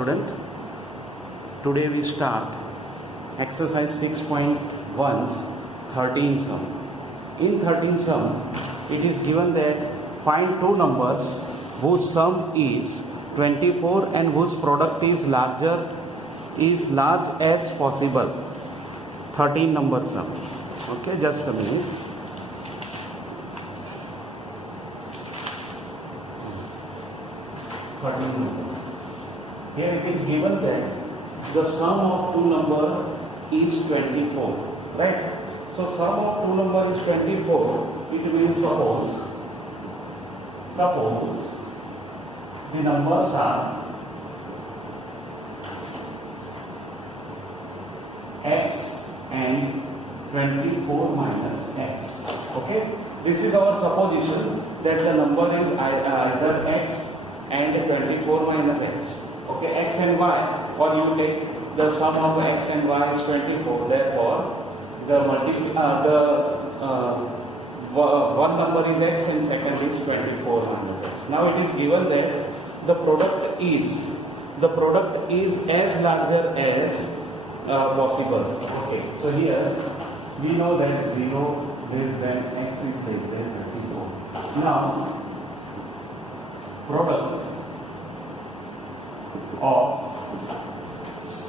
student. Today we start exercise 6.1's 13 sum. In 13 sum, it is given that find two numbers whose sum is 24 and whose product is large as possible. 13 number sum. Okay, just a minute. Here it is given that the sum of two number is 24, right? So sum of two number is 24. It means suppose the numbers are x and 24 minus x. Okay, this is our supposition that the number is either x and 24 minus x. Okay, x and y, or you take the sum of x and y is 24. Therefore, one number is x and second is 24 minus x. Now it is given that the product is as larger as possible. Okay, so here we know that 0 less than x is less than 24. Now product of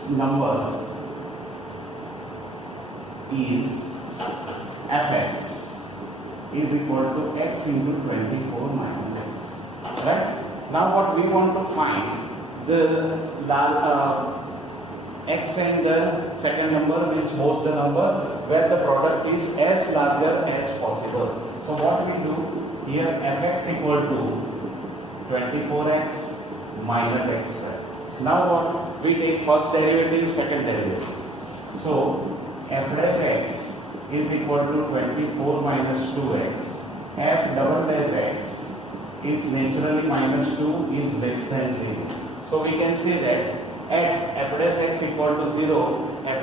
numbers is fx is equal to x into 24 minus x. Right? Now what we want to find the x and the second number is both the number where the product is as larger as possible. So what we do here, fx equal to 24x minus x square. Now what? We take first derivative, second derivative. So f dash x is equal to 24 minus 2x. F double dash x is naturally minus 2 is less than 0. So we can say that at f dash x equal to 0, f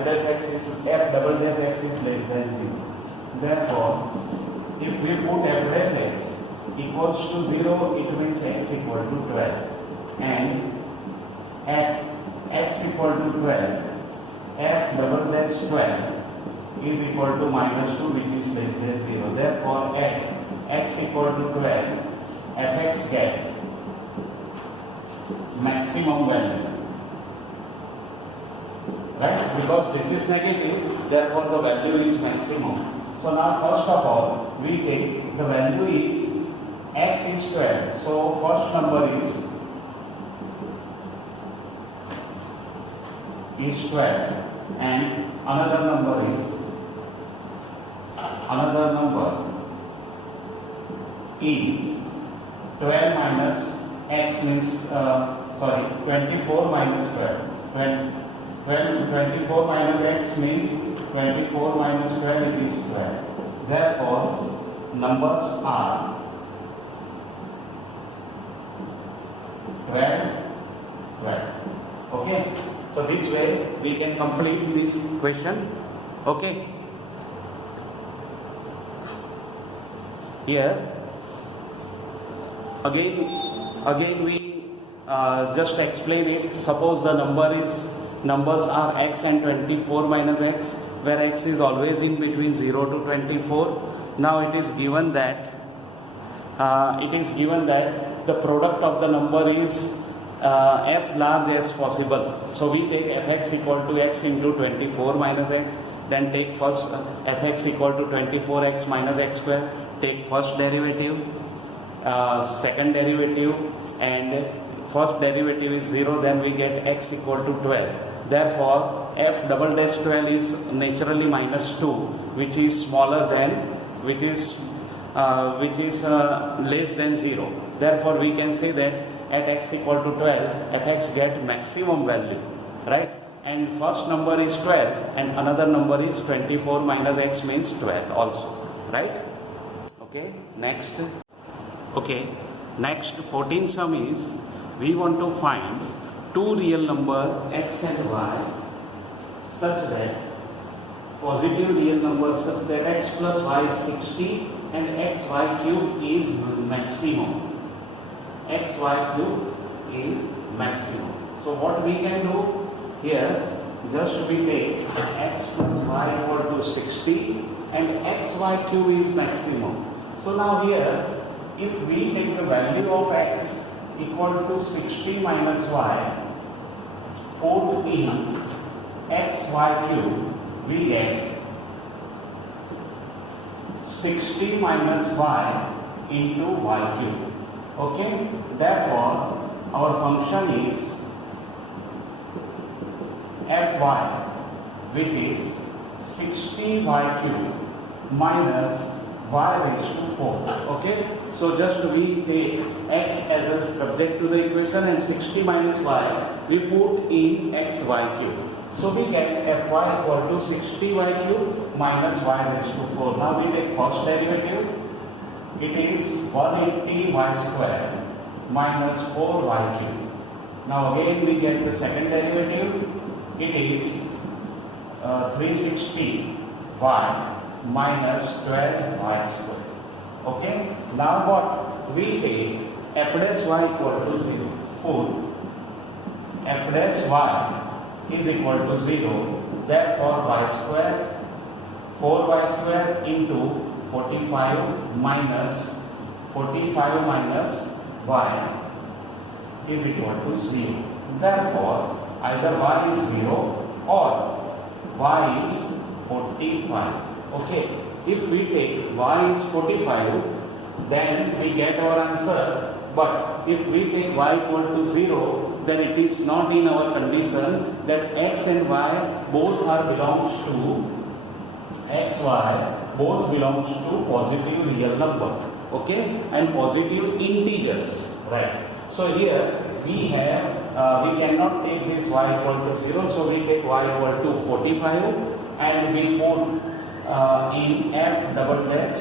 double dash x is less than 0. Therefore, if we put f dash x equals to 0, it means x equal to 12. And at x equal to 12, f double dash 12 is equal to minus 2, which is less than 0. Therefore, at x equal to 12, fx get maximum value. Right? Because this is negative, therefore the value is maximum. So now first of all, we take the value is x is 12. So first number is 12 and another number is 12 minus x means 24 minus 12. 24 minus x means 24 minus 12 is 12. Therefore, numbers are 12. Okay. So this way we can complete this question. Okay. Here again we just explain it. Suppose the numbers are x and 24 minus x, where x is always in between 0 to 24. Now it is given that the product of the number is as large as possible. So we take fx equal to x into 24 minus x, then take first fx equal to 24x minus x square, take first derivative, second derivative, and first derivative is 0, then we get x equal to 12. Therefore, f double dash 12 is naturally minus 2, which is less than 0. Therefore, we can say that at x equal to 12, fx get maximum value, right? And first number is 12 and another number is 24 minus x means 12 also, right? Okay, next 14 sum is we want to find two real number x and y such that positive real number such that x plus y is 60 and xy cube is maximum. Xy cube is maximum. So what we can do here, just we take x plus y equal to 60 and xy cube is maximum. So now here, if we take the value of x equal to 60 minus y, put in xy cube, we get 60 minus y into y cube. Okay, therefore our function is fy, which is 60y cube minus y raised to 4. Okay, so just we take x as a subject to the equation and 60 minus y we put in xy cube. So we get fy equal to 60y cube minus y raised to 4. Now we take first derivative. It is 180y square minus 4y cube. Now again we get the second derivative. It is 360y minus 12y square. Okay. Now what we take f dash y equal to 0. Full f dash y is equal to 0. Therefore y square, 4y square into 45 minus y is equal to 0. Therefore either y is 0 or y is 45. Okay, if we take y is 45, then we get our answer. But if we take y equal to 0, then it is not in our condition that x and y both belongs to both belongs to positive real number. Okay, and positive integers, right? So here we have we cannot take this y equal to 0, so we take y equal to 45 and we put in f double dash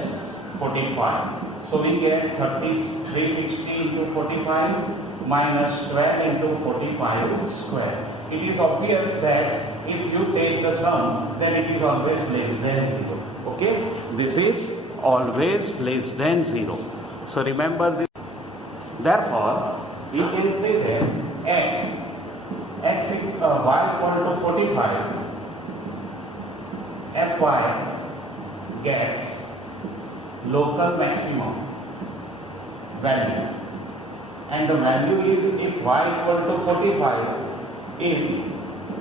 45. So we get 360 into 45 minus 12 into 45 square. It is obvious that if you take the sum, then it is always less than 0. Okay, this is always less than 0. So remember this. Therefore, we can say that y equal to 45, fy gets local maximum value, and the value is if y equal to 45, if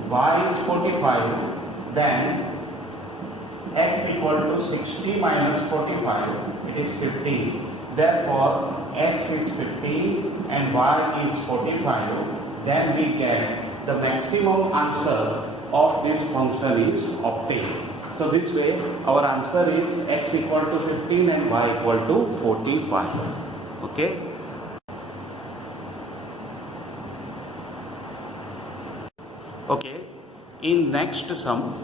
y is 45, then x equal to 60 minus 45, it is 15. Therefore, x is 15 and y is 45. Then we get the maximum answer of this function is obtained. So this way, our answer is x equal to 15 and y equal to 45. Okay. Okay. In next sum,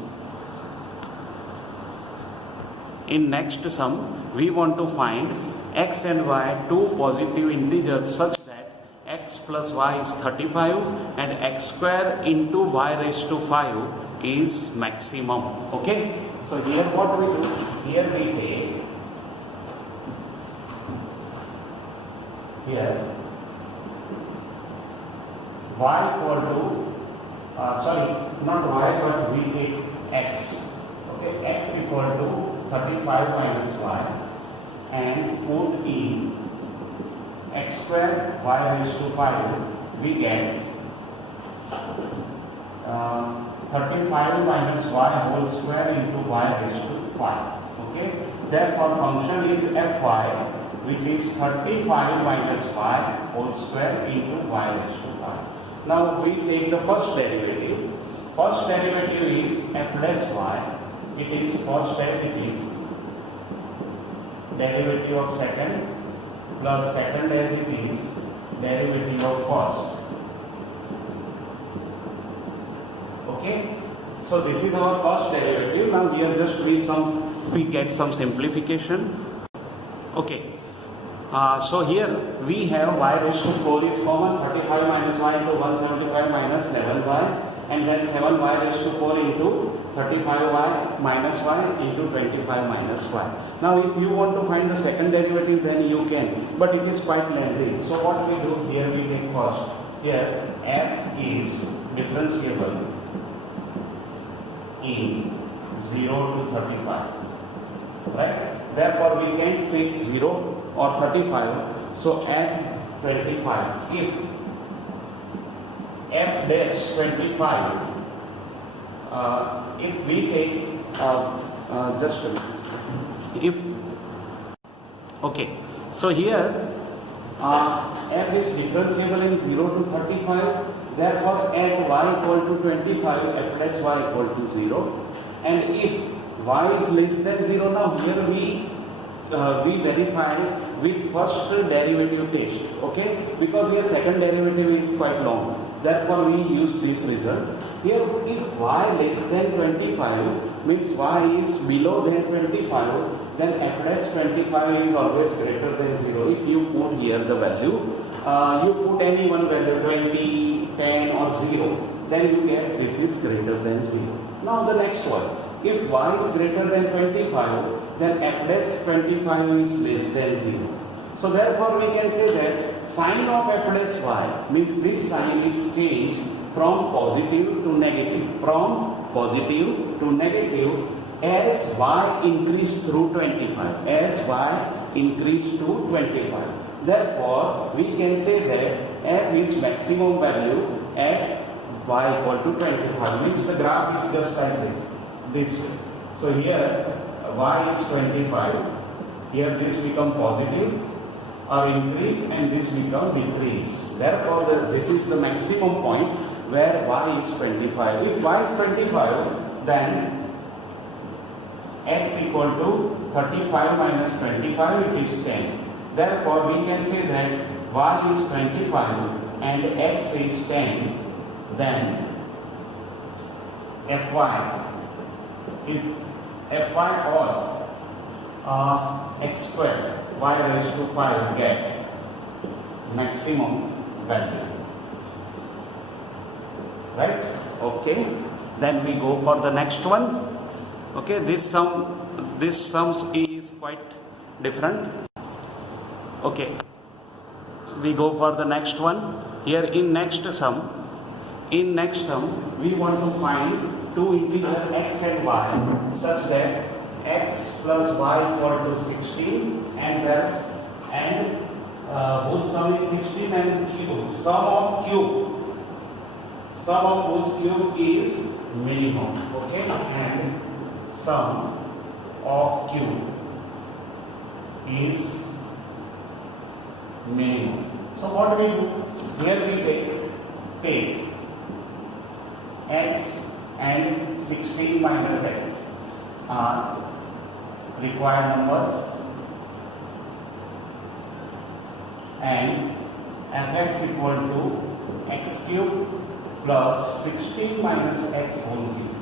we want to find x and y two positive integers such that x plus y is 35 and x square into y raised to 5 is maximum. Okay. So here what we do? Here we take y equal to not y but we take x. Okay, x equal to 35 minus y and put in x square y raised to 5, we get 35 minus y whole square into y raised to 5. Okay, therefore function is fy, which is 35 minus y whole square into y raised to 5. Now we take the first derivative. First derivative is f dash y. It is first as it is derivative of second plus second as it is derivative of first. Okay, so this is our first derivative. Now here just we get some simplification. Okay, so here we have y raised to 4 is common. 35 minus y into 175 minus 7y, and then 7y raised to 4 into 35y minus y into 25 minus y. Now if you want to find the second derivative, then you can, but it is quite lengthy. So what we do here, we take first here f is differentiable in 0 to 35, right? Therefore, we can't take 0 or 35. So at 25, if f dash 25, if we take just a minute. If okay, so here f is differentiable in 0 to 35. Therefore, at y equal to 25, f dash y equal to 0. And if y is less than 0, now here we verify with first derivative test, okay? Because here second derivative is quite long. Therefore, we use this result. Here, if y less than 25 means y is below than 25, then f dash 25 is always greater than 0. If you put here the value, you put any one value 20, 10 or 0, then you get this is greater than 0. Now the next one, if y is greater than 25, then f dash 25 is less than 0. So therefore we can say that sign of f dash y means this sign is changed from positive to negative, as y increase through 25, as y increase to 25. Therefore, we can say that f is maximum value at y equal to 25. Means the graph is just like this way. So here y is 25. Here this become positive or increase, and this become decrease. Therefore, this is the maximum point where y is 25. If y is 25, then x equal to 35 minus 25, it is 10. Therefore, we can say that y is 25 and x is 10. Then fy is fy or x square y raised to 5 get maximum value, right? Okay, then we go for the next one. Okay, this sums is quite different. Okay, we go for the next one. Here in next sum, we want to find two integers x and y such that x plus y equal to 16 and whose sum is 16 and cube. Sum of whose cube is minimum. Okay, and sum of cube is minimum. So what we do? Here we take x and 16 minus x are required numbers, and fx equal to x cube plus 16 minus x whole cube,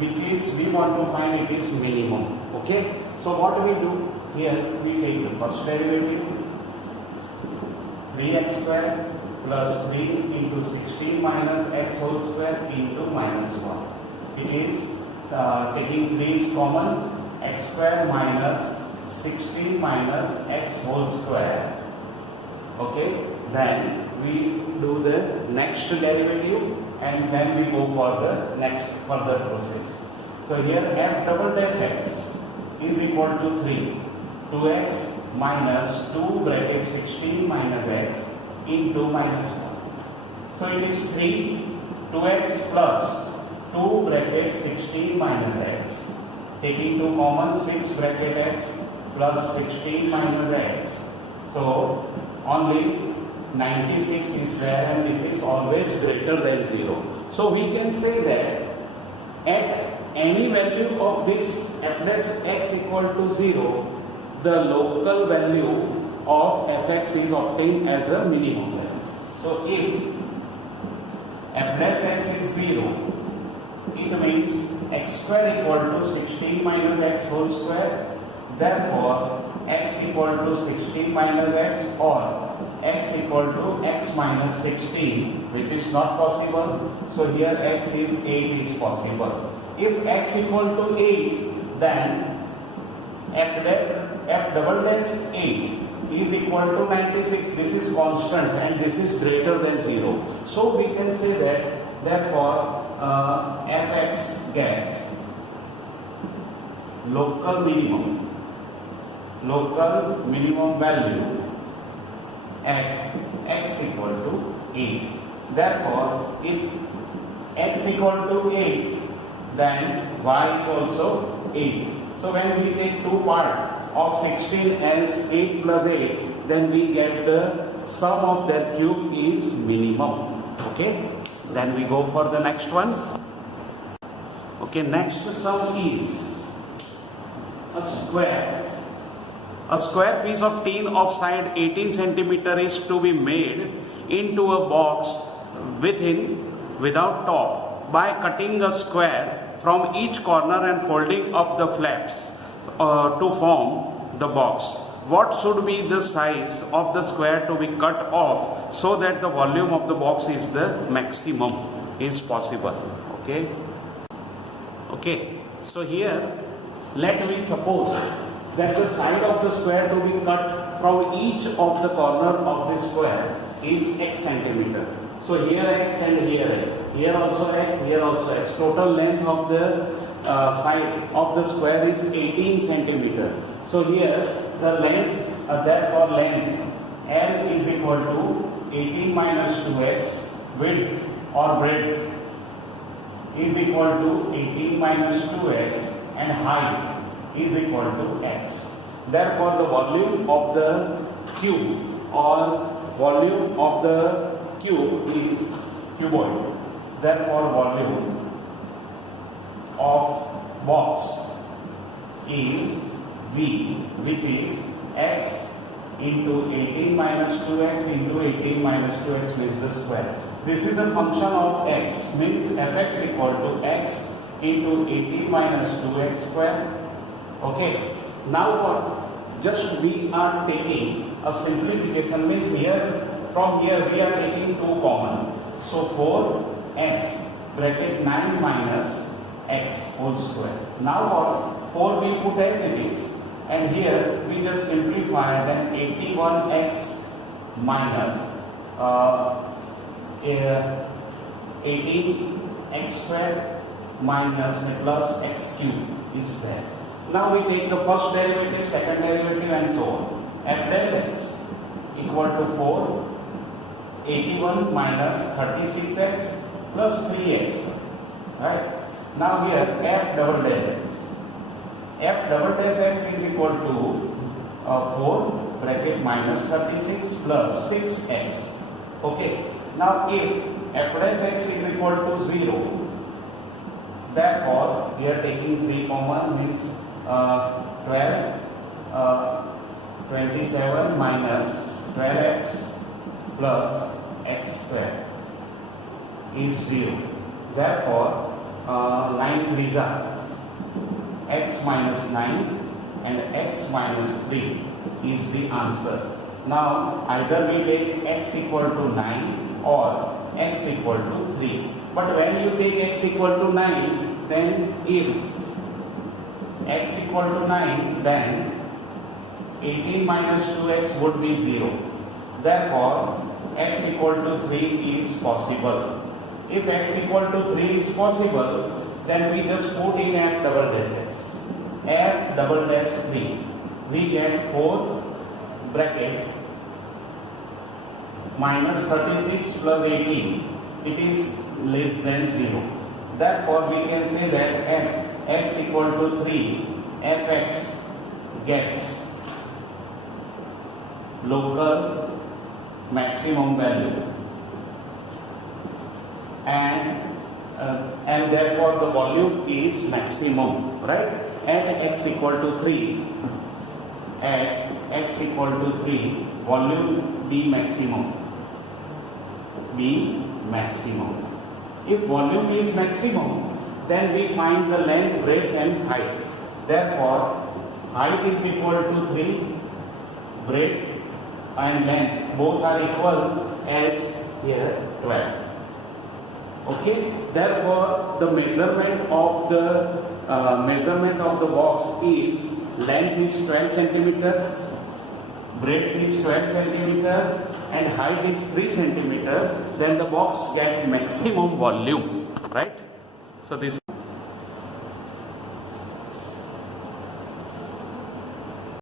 which is we want to find it is minimum. Okay, so what we do here, we take the first derivative 3x square plus 3 into 16 minus x whole square into minus 1. It is taking 3 is common, x square minus 16 minus x whole square. Okay, then we do the next derivative and then we go for the next further process. So here f double dash x is equal to 3, 2x minus 2 bracket 16 minus x into minus 1. So it is 3, 2x plus 2 bracket 16 minus x. Taking 2 common, 6 bracket x plus 16 minus x. So only 96 is there, and this is always greater than 0. So we can say that at any value of this f dash x equal to 0, the local value of fx is obtained as a minimum value. So if f dash x is 0, it means x square equal to 16 minus x whole square. Therefore, x equal to 16 minus x or x equal to x minus 16, which is not possible. So here x is 8 is possible. If x equal to 8, then f double dash 8 is equal to 96. This is constant and this is greater than 0. So we can say that therefore fx gets local minimum value at x equal to 8. Therefore, if x equal to 8, then y is also 8. So when we take two parts of 16 as 8 plus 8, then we get the sum of their cube is minimum. Okay, then we go for the next one. Okay, next sum is a square. A square piece of tin of side 18 centimeter is to be made into a box without top by cutting a square from each corner and folding up the flaps to form the box. What should be the size of the square to be cut off so that the volume of the box is the maximum is possible? Okay, so here let me suppose that the side of the square to be cut from each of the corner of the square is x centimeter. So here x and here x, here also x, here also x. Total length of the side of the square is 18 centimeter. So here the length, therefore length L is equal to 18 minus 2x, width or breadth is equal to 18 minus 2x, and height is equal to x. Therefore the volume of the cube or volume of the cube is cuboid. Therefore volume of box is V, which is x into 18 minus 2x into 18 minus 2x means the square. This is a function of x, means fx equal to x into 18 minus 2x square. Okay, now what? Just we are taking a simplification, means here from here we are taking 2 common. So 4x bracket 9 minus x whole square. Now what? 4 we put as it is, and here we just simplify, then 81x minus 18x square minus plus x cube is there. Now we take the first derivative, second derivative, and so on. F dash x equal to 4, 81 minus 36x plus 3x. Right? Now here f double dash x. F double dash x is equal to 4 bracket minus 36 plus 6x. Okay. Now if f dash x is equal to 0, therefore we are taking 3 common, means 12, 27 minus 12x plus x square is 0. Therefore 9 3s are x minus 9 and x minus 3 is the answer. Now either we take x equal to 9 or x equal to 3. But when you take x equal to 9, then if x equal to 9, then 18 minus 2x would be 0. Therefore, x equal to 3 is possible. If x equal to 3 is possible, then we just put in f double dash x. F double dash 3. We get 4 bracket minus 36 plus 18. It is less than 0. Therefore, we can say that f x equal to 3, fx gets local maximum value, and therefore the volume is maximum, right? At x equal to 3, volume be maximum. If volume is maximum, then we find the length, breadth and height. Therefore, height is equal to 3, breadth and length both are equal as here 12. Okay. Therefore, the measurement of the box is length is 12 centimeter, breadth is 12 centimeter and height is 3 centimeter, then the box get maximum volume, right? So this